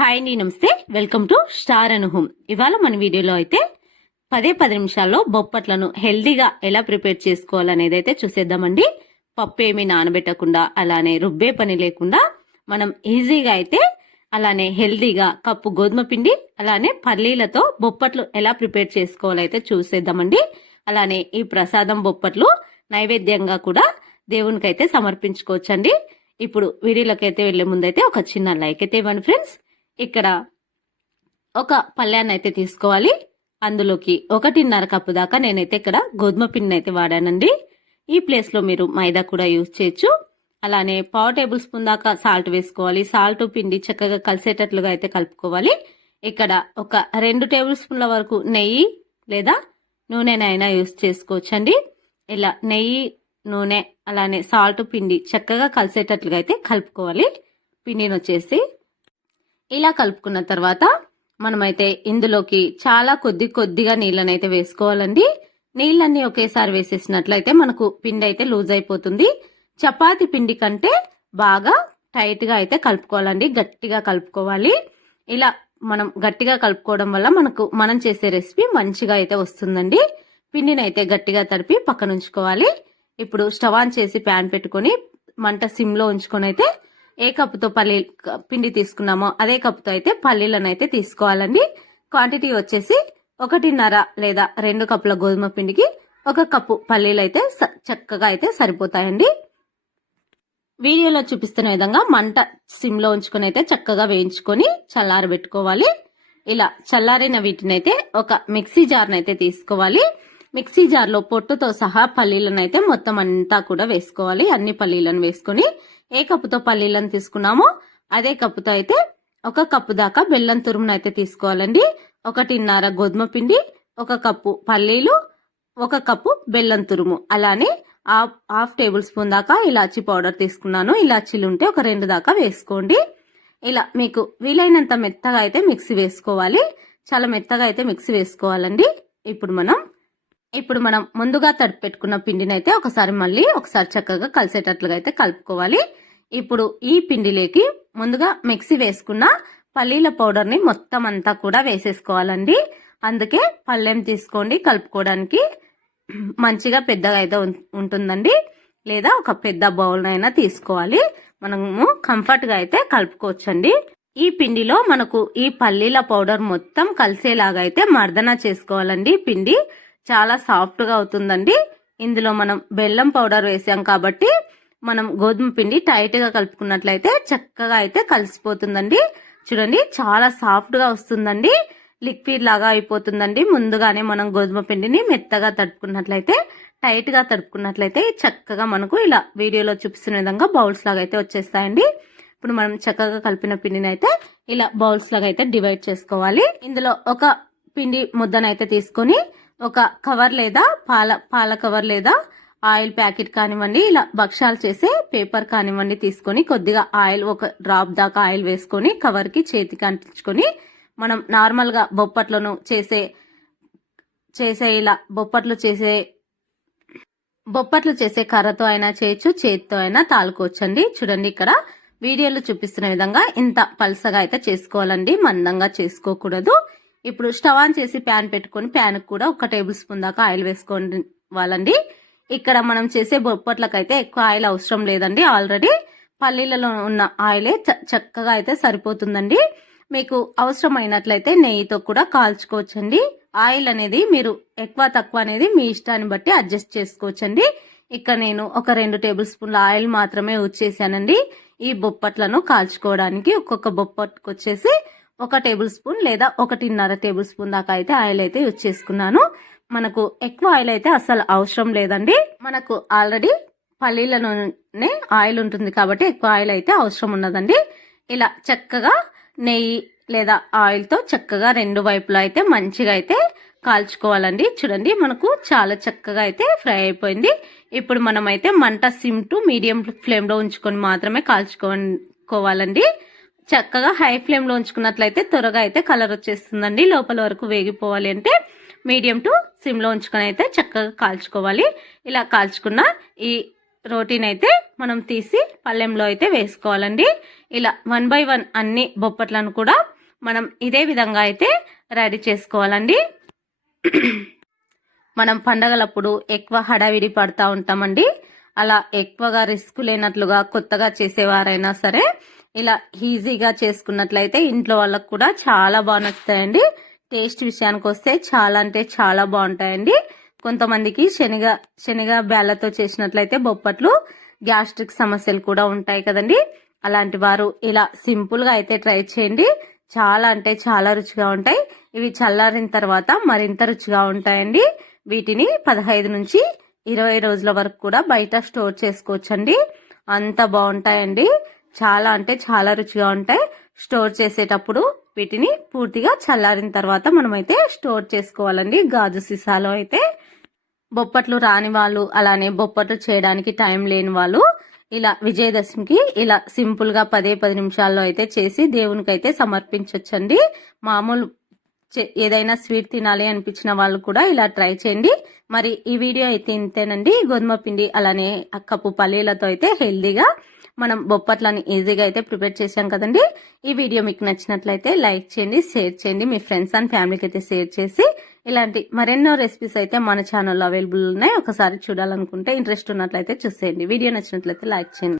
Hi అండి నమస్తే. Welcome to star Anuham. ఇవాళ మన వీడియోలో అయితే పదే పది నిమిషాల్లో బొప్పట్లను హెల్దీగా ఎలా ప్రిపేర్ చేసుకోవాలనేది అయితే చూసేద్దామండి. పప్పు ఏమీ నానబెట్టకుండా అలానే రుబ్బే పని లేకుండా మనం ఈజీగా అయితే అలానే హెల్దీగా కప్పు గోధుమ పిండి అలానే పల్లీలతో బొప్పట్లు ఎలా ప్రిపేర్ చేసుకోవాలైతే చూసేద్దామండి. అలానే ఈ ప్రసాదం బొప్పట్లు నైవేద్యంగా కూడా దేవునికైతే సమర్పించుకోవచ్చండి. ఇప్పుడు వీడియోలోకి అయితే వెళ్ళే ముందైతే ఒక చిన్న లైక్ అయితే ఇవ్వండి ఫ్రెండ్స్. ఇక్కడ ఒక పళ్ళ్యాన్ని అయితే తీసుకోవాలి. అందులోకి ఒకటిన్నర కప్పు దాకా నేనైతే ఇక్కడ గోధుమ పిండిని అయితే వాడానండి. ఈ ప్లేస్లో మీరు మైదా కూడా యూజ్ చేయొచ్చు. అలానే పావు టేబుల్ స్పూన్ దాకా సాల్ట్ వేసుకోవాలి. సాల్ట్ పిండి చక్కగా కలిసేటట్లుగా అయితే కలుపుకోవాలి. ఇక్కడ ఒక రెండు టేబుల్ స్పూన్ల వరకు నెయ్యి లేదా నూనెనైనా యూజ్ చేసుకోవచ్చండి. ఇలా నెయ్యి నూనె అలానే సాల్ట్ పిండి చక్కగా కలిసేటట్లుగా అయితే కలుపుకోవాలి. పిండిని వచ్చేసి ఇలా కలుపుకున్న తర్వాత మనమైతే ఇందులోకి చాలా కొద్ది కొద్దిగా నీళ్ళనైతే వేసుకోవాలండి. నీళ్ళన్నీ ఒకేసారి వేసేసినట్లయితే మనకు పిండి అయితే లూజ్ అయిపోతుంది. చపాతి పిండి కంటే బాగా టైట్గా అయితే కలుపుకోవాలండి. గట్టిగా కలుపుకోవాలి. ఇలా మనం గట్టిగా కలుపుకోవడం వల్ల మనకు మనం చేసే రెసిపీ మంచిగా అయితే వస్తుందండి. పిండిని అయితే గట్టిగా తడిపి పక్కన ఉంచుకోవాలి ఇప్పుడు స్టవ్ ఆన్ చేసి ప్యాన్ పెట్టుకొని మంట సిమ్లో ఉంచుకొని అయితే ఏ కప్పుతో పల్లీ పిండి తీసుకున్నామో అదే కప్పుతో అయితే పల్లీలను అయితే తీసుకోవాలండి. క్వాంటిటీ వచ్చేసి ఒకటిన్నర లేదా రెండు కప్పుల గోధుమ పిండికి ఒక కప్పు పల్లీలు అయితే చక్కగా అయితే సరిపోతాయండి. వీడియోలో చూపిస్తున్న విధంగా మంట సిమ్లో ఉంచుకొని అయితే చక్కగా వేయించుకొని చల్లారబెట్టుకోవాలి ఇలా చల్లారిన వీటిని అయితే ఒక మిక్సీ జార్ని అయితే తీసుకోవాలి. మిక్సీ జార్లో పొట్టుతో సహా పల్లీలను అయితే మొత్తం అంతా కూడా వేసుకోవాలి. అన్ని పల్లీలను వేసుకొని ఏ కప్పుతో పల్లీలను తీసుకున్నామో అదే కప్పుతో అయితే ఒక కప్పు దాకా బెల్లం తురుమును అయితే తీసుకోవాలండి. ఒకటిన్నర గోధుమ పిండి ఒక కప్పు పల్లీలు ఒక కప్పు బెల్లం తురుము. అలానే హాఫ్ హాఫ్ టేబుల్ స్పూన్ దాకా ఇలాచీ పౌడర్ తీసుకున్నాను. ఇలాచీలు ఉంటే ఒక రెండు దాకా వేసుకోండి. ఇలా మీకు వీలైనంత మెత్తగా అయితే మిక్సీ వేసుకోవాలి. చాలా మెత్తగా అయితే మిక్సీ వేసుకోవాలండి. ఇప్పుడు మనం ఇప్పుడు మనం ముందుగా తడిపెట్టుకున్న పిండిని అయితే ఒకసారి మళ్ళీ ఒకసారి చక్కగా కలిసేటట్లుగా అయితే కలుపుకోవాలి. ఇప్పుడు ఈ పిండిలోకి ముందుగా మిక్సీ వేసుకున్న పల్లీల పౌడర్ని మొత్తం అంతా కూడా వేసేసుకోవాలండి. అందుకే పళ్ళెం తీసుకోండి. కలుపుకోవడానికి మంచిగా పెద్దగా అయితే ఉంటుందండి. లేదా ఒక పెద్ద బౌల్నైనా తీసుకోవాలి. మనము కంఫర్ట్గా అయితే కలుపుకోవచ్చండి. ఈ పిండిలో మనకు ఈ పల్లీల పౌడర్ మొత్తం కలిసేలాగా అయితే మర్దన చేసుకోవాలండి పిండి. చాలా సాఫ్ట్గా అవుతుందండి. ఇందులో మనం బెల్లం పౌడర్ వేసాం కాబట్టి మనం గోధుమ పిండి టైట్గా కలుపుకున్నట్లయితే చక్కగా అయితే కలిసిపోతుందండి. చూడండి చాలా సాఫ్ట్గా వస్తుందండి. లిక్విడ్ లాగా అయిపోతుందండి. ముందుగానే మనం గోధుమ పిండిని మెత్తగా తడుపుకున్నట్లయితే టైట్గా తడుపుకున్నట్లయితే చక్కగా మనకు ఇలా వీడియోలో చూపిస్తున్న విధంగా బౌల్స్ లాగా అయితే వచ్చేస్తాయండి. ఇప్పుడు మనం చక్కగా కలిపిన పిండిని అయితే ఇలా బౌల్స్ లాగా అయితే డివైడ్ చేసుకోవాలి. ఇందులో ఒక పిండి ముద్దనైతే తీసుకొని ఒక కవర్ లేదా పాల పాల కవర్ లేదా ఆయిల్ ప్యాకెట్ కానివ్వండి ఇలా భక్షాలు చేసే పేపర్ కానివ్వండి తీసుకొని కొద్దిగా ఆయిల్ ఒక డ్రాప్ దాకా ఆయిల్ వేసుకొని కవర్కి చేతికి అంటించుకొని మనం నార్మల్గా బొప్పట్లను చేసే చేసే ఇలా బొప్పట్లు చేసే బొప్పట్లు చేసే కర్రతో అయినా చేయొచ్చు చేతితో అయినా తాలుకోవచ్చండి. చూడండి ఇక్కడ వీడియోలో చూపిస్తున్న విధంగా ఇంత పల్సగా అయితే చేసుకోవాలండి మందంగా చేసుకోకూడదు. ఇప్పుడు స్టవ్ ఆన్ చేసి ప్యాన్ పెట్టుకొని ప్యాన్ కూడా ఒక టేబుల్ స్పూన్ దాకా ఆయిల్ వేసుకోండి వాళ్ళండి ఇక్కడ మనం చేసే బొప్పట్లకైతే ఎక్కువ ఆయిల్ అవసరం లేదండి. ఆల్రెడీ పల్లీలలో ఉన్న ఆయిలే చ- చక్కగా అయితే సరిపోతుందండి. మీకు అవసరమైనట్లయితే నెయ్యితో కూడా కాల్చుకోవచ్చండి. ఆయిల్ అనేది మీరు ఎక్కువ తక్కువ అనేది మీ ఇష్టాన్ని బట్టి అడ్జస్ట్ చేసుకోవచ్చండి. ఇక్కడ నేను ఒక రెండు టేబుల్ స్పూన్ల ఆయిల్ మాత్రమే యూజ్ చేశానండి. ఈ బొప్పట్లను కాల్చుకోవడానికి ఒక్కొక్క బొప్పట్కి వచ్చేసి ఒక టేబుల్ స్పూన్ లేదా ఒకటిన్నర టేబుల్ స్పూన్ దాకా అయితే ఆయిల్ అయితే యూజ్ చేసుకున్నాను. మనకు ఎక్కువ ఆయిల్ అయితే అసలు అవసరం లేదండి. మనకు ఆల్రెడీ పల్లీలలోనే ఆయిల్ ఉంటుంది కాబట్టి ఎక్కువ ఆయిల్ అయితే అవసరం ఉన్నదండి. ఇలా చక్కగా నెయ్యి లేదా ఆయిల్తో చక్కగా రెండు వైపులా అయితే మంచిగా అయితే కాల్చుకోవాలండి. చూడండి మనకు చాలా చక్కగా అయితే ఫ్రై అయిపోయింది. ఇప్పుడు మనమైతే మంట సిమ్ టు మీడియం ఫ్లేమ్లో ఉంచుకొని మాత్రమే కాల్చుకోవాలండి. చక్కగా హై ఫ్లేమ్లో ఉంచుకున్నట్లయితే త్వరగా అయితే కలర్ వచ్చేస్తుందండి. లోపల వరకు వేగిపోవాలి అంటే మీడియం టు సిమ్లో ఉంచుకొని అయితే చక్కగా కాల్చుకోవాలి. ఇలా కాల్చుకున్న ఈ రోటీని అయితే మనం తీసి పళ్ళెంలో అయితే వేసుకోవాలండి. ఇలా వన్ బై వన్ అన్ని బొప్పట్లను కూడా మనం ఇదే విధంగా అయితే రెడీ చేసుకోవాలండి. మనం పండగలప్పుడు ఎక్కువ హడావిడి పడుతూ ఉంటామండి. అలా ఎక్కువగా రిస్క్ లేనట్లుగా కొత్తగా చేసేవారైనా సరే ఇలా ఈజీగా చేసుకున్నట్లయితే ఇంట్లో వాళ్ళకు కూడా చాలా బాగా నచ్చుతాయండి. టేస్ట్ విషయానికి వస్తే చాలా అంటే చాలా బాగుంటాయండి. కొంతమందికి శనగ శనగ బేళ్ళతో చేసినట్లయితే బొప్పట్లు గ్యాస్ట్రిక్ సమస్యలు కూడా ఉంటాయి కదండి. అలాంటి వారు ఇలా సింపుల్గా అయితే ట్రై చేయండి. చాలా అంటే చాలా రుచిగా ఉంటాయి. ఇవి చల్లారిన తర్వాత మరింత రుచిగా ఉంటాయండి. వీటిని పదహైదు నుంచి ఇరవై రోజుల వరకు కూడా బయట స్టోర్ చేసుకోవచ్చండి. అంత బాగుంటాయండి. చాలా అంటే చాలా రుచిగా ఉంటాయి. స్టోర్ చేసేటప్పుడు వీటిని పూర్తిగా చల్లారిన తర్వాత మనమైతే స్టోర్ చేసుకోవాలండి. గాజు సీసాలో అయితే బొప్పట్లు రాని వాళ్ళు అలానే బొప్పట్లు చేయడానికి టైం లేని వాళ్ళు ఇలా విజయదశమికి ఇలా సింపుల్గా పదే పది నిమిషాల్లో అయితే చేసి దేవునికి అయితే సమర్పించవచ్చండి మామూలు చే- ఏదైనా స్వీట్ తినాలి అనిపించిన వాళ్ళు కూడా ఇలా ట్రై చేయండి. మరి ఈ వీడియో అయితే ఇంతేనండి. గోధుమ పిండి అలానే కప్పు పల్లీలతో అయితే హెల్దీగా మనం బొప్పట్లని ఈజీగా అయితే ప్రిపేర్ చేసాం కదండి. ఈ వీడియో మీకు నచ్చినట్లయితే లైక్ చేయండి షేర్ చేయండి మీ ఫ్రెండ్స్ అండ్ ఫ్యామిలీకి అయితే షేర్ చేసి ఇలాంటి మరెన్నో రెసిపీస్ అయితే మన ఛానల్లో అవైలబుల్ ఉన్నాయి. ఒకసారి చూడాలనుకుంటే ఇంట్రెస్ట్ ఉన్నట్లయితే చూసేయండి. వీడియో నచ్చినట్లయితే లైక్ చేయండి.